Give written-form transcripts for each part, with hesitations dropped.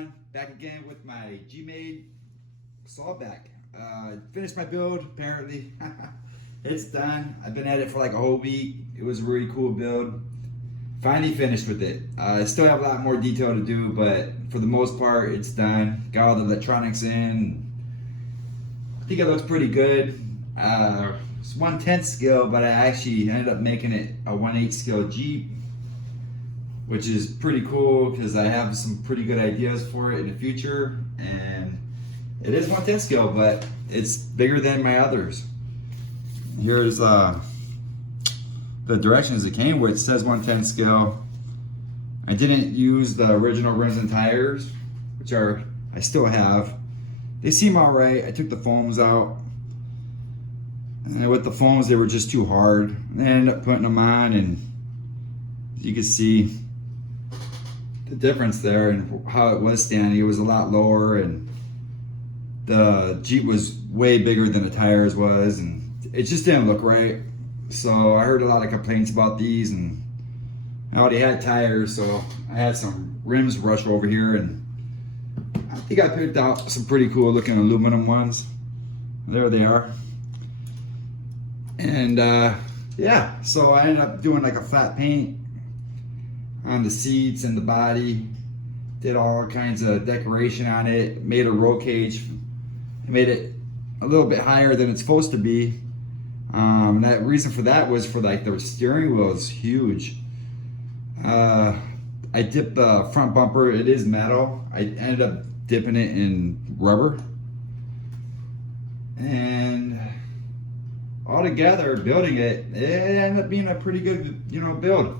John, back again with my G-Made Sawback. Finished my build, apparently. It's done. I've been at it for like a whole week. It was a really cool build. Finally finished with it. I still have a lot more detail to do, but for the most part, it's done. Got all the electronics in. I think it looks pretty good. It's 1/10 scale, but I actually ended up making it a 1/8 scale Jeep, which is pretty cool because I have some pretty good ideas for it in the future. And it is 1/10 scale, but it's bigger than my others. Here's the directions it came with. It says 1/10 scale. I didn't use the original rims and tires, which I still have. They seem all right. I took the foams out. And with the foams, they were just too hard. I ended up putting them on, and you can see the difference there and how it was standing. It was a lot lower, and the Jeep was way bigger than the tires was, and it just didn't look right. So I heard a lot of complaints about these, and I already had tires, so I had some rims rush over here, and I think I picked out some pretty cool looking aluminum ones. There they are. And yeah, so I ended up doing like a flat paint on the seats and the body. Did all kinds of decoration on it. Made a roll cage. Made it a little bit higher than it's supposed to be. And that reason for that was for like the steering wheel is huge. I dipped the front bumper. It is metal. I ended up dipping it in rubber. And altogether, building it ended up being a pretty good, build.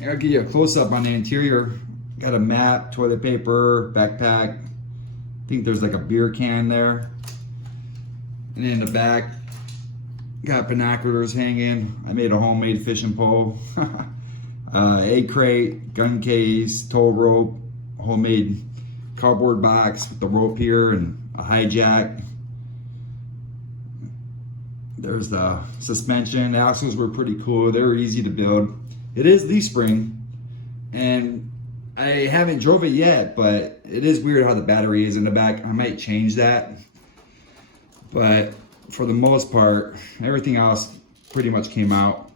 I'll give you a close-up on the interior. Got a map, toilet paper, backpack. I think there's like a beer can there. And in the back, got binoculars hanging. I made a homemade fishing pole. Egg crate, gun case, tow rope, homemade cardboard box with the rope here, and a hijack. There's the suspension. The axles were pretty cool. They were easy to build. It is leaf spring, and I haven't drove it yet, but it is weird how the battery is in the back. I might change that, but for the most part, everything else pretty much came out.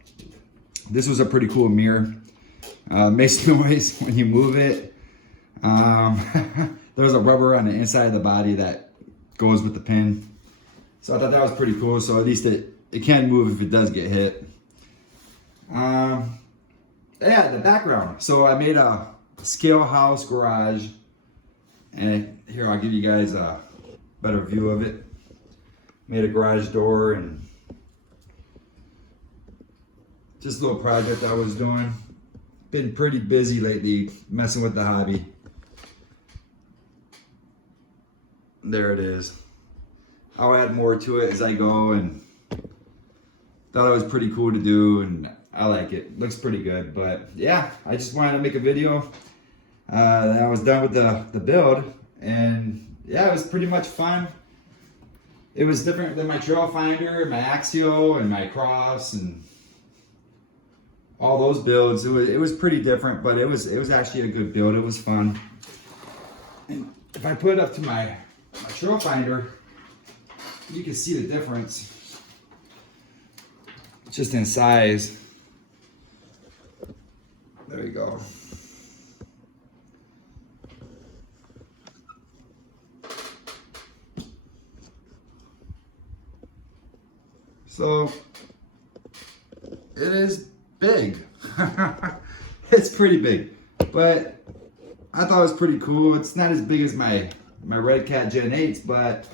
This was a pretty cool mirror. Makes noise when you move it. There's a rubber on the inside of the body that goes with the pin. So I thought that was pretty cool. So at least it can move if it does get hit. Yeah, the background. So I made a scale house garage. And here, I'll give you guys a better view of it. Made a garage door, and just a little project I was doing. Been pretty busy lately messing with the hobby. There it is. I'll add more to it as I go, and thought it was pretty cool to do, and I like it. Looks pretty good, but yeah, I just wanted to make a video. I was done with the build, and yeah, it was pretty much fun. It was different than my Trail Finder, my Axio, and my Cross, and all those builds. It was pretty different, but it was actually a good build. It was fun. And if I put it up to my Trail Finder, you can see the difference just in size. There you go. So it is big. It's pretty big, but I thought it was pretty cool. It's not as big as my Red Cat Gen 8s, but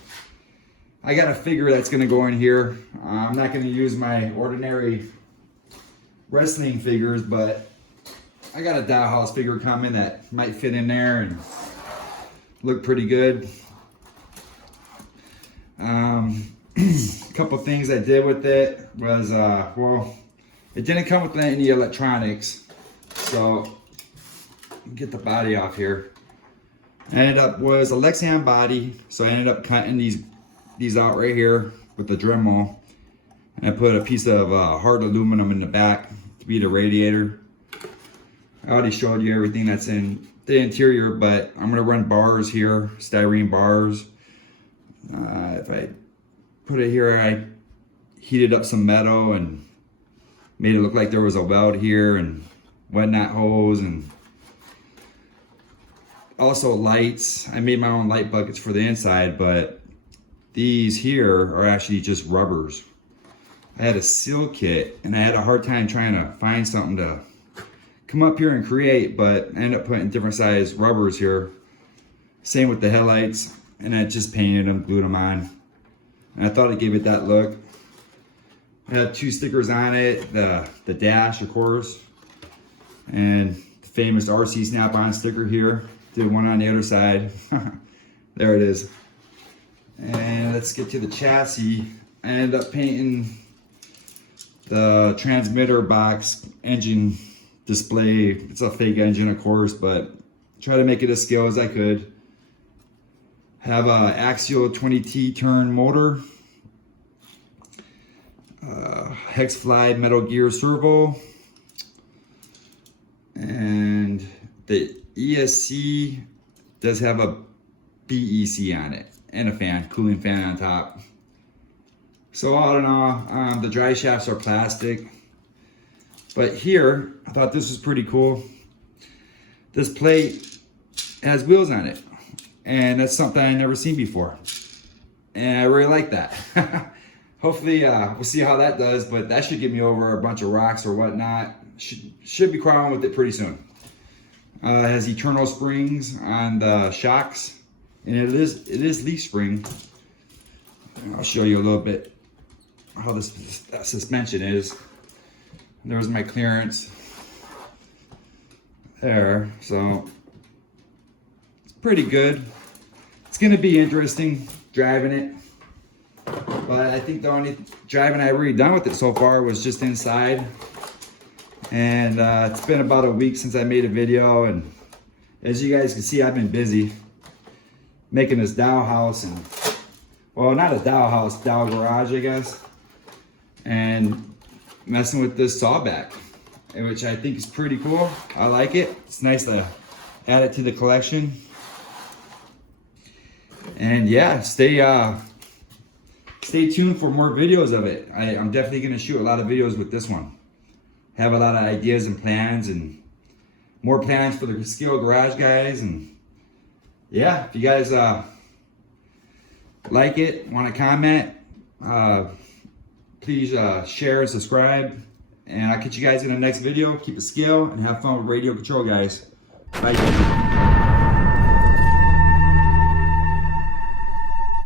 I got a figure that's gonna go in here. I'm not gonna use my ordinary wrestling figures, but I got a Dollhouse figure coming that might fit in there and look pretty good. A couple things I did with it was, well, it didn't come with any electronics, so get the body off here. Was a Lexan body, so I ended up cutting these out right here with the Dremel, and I put a piece of hard aluminum in the back to be the radiator. I already showed you everything that's in the interior, but I'm gonna run bars here, styrene bars. If I put it here, I heated up some metal and made it look like there was a weld here, and wet knot hose, and also lights. I made my own light buckets for the inside, but these here are actually just rubbers. I had a seal kit and I had a hard time trying to find something to come up here and create, but I ended up putting different size rubbers here. Same with the headlights, and I just painted them, glued them on, and I thought it gave it that look. I have 2 stickers on it, the dash, of course, and the famous RC Snap-on sticker here. Did one on the other side. There it is. And let's get to the chassis. I ended up painting the transmitter box engine display. It's a fake engine, of course, but try to make it as scale as I could. Have a axial 20T turn motor. Hexfly Metal Gear servo. And the ESC does have a BEC on it and a fan, cooling fan on top. So all in all, the dry shafts are plastic. But here, I thought this was pretty cool. This plate has wheels on it, and that's something I never seen before. And I really like that. Hopefully, we'll see how that does, but that should get me over a bunch of rocks or whatnot. Should be crawling with it pretty soon. It has eternal springs on the shocks, and it is leaf spring. I'll show you a little bit how this suspension is. There's my clearance there, so it's pretty good. It's gonna be interesting driving it, but I think the only driving I've really done with it so far was just inside. And it's been about a week since I made a video, and as you guys can see, I've been busy making this dowel house, and well, not a dowel house, dowel garage, I guess, and messing with this sawback, which I think is pretty cool. I like it. It's nice to add it to the collection. And yeah, stay tuned for more videos of it. I'm definitely gonna shoot a lot of videos with this one. Have a lot of ideas and plans, and more plans for the Scale Garage guys. And yeah, if you guys like it, want to comment, please share and subscribe. And I'll catch you guys in the next video. Keep it scale and have fun with radio control, guys. Bye.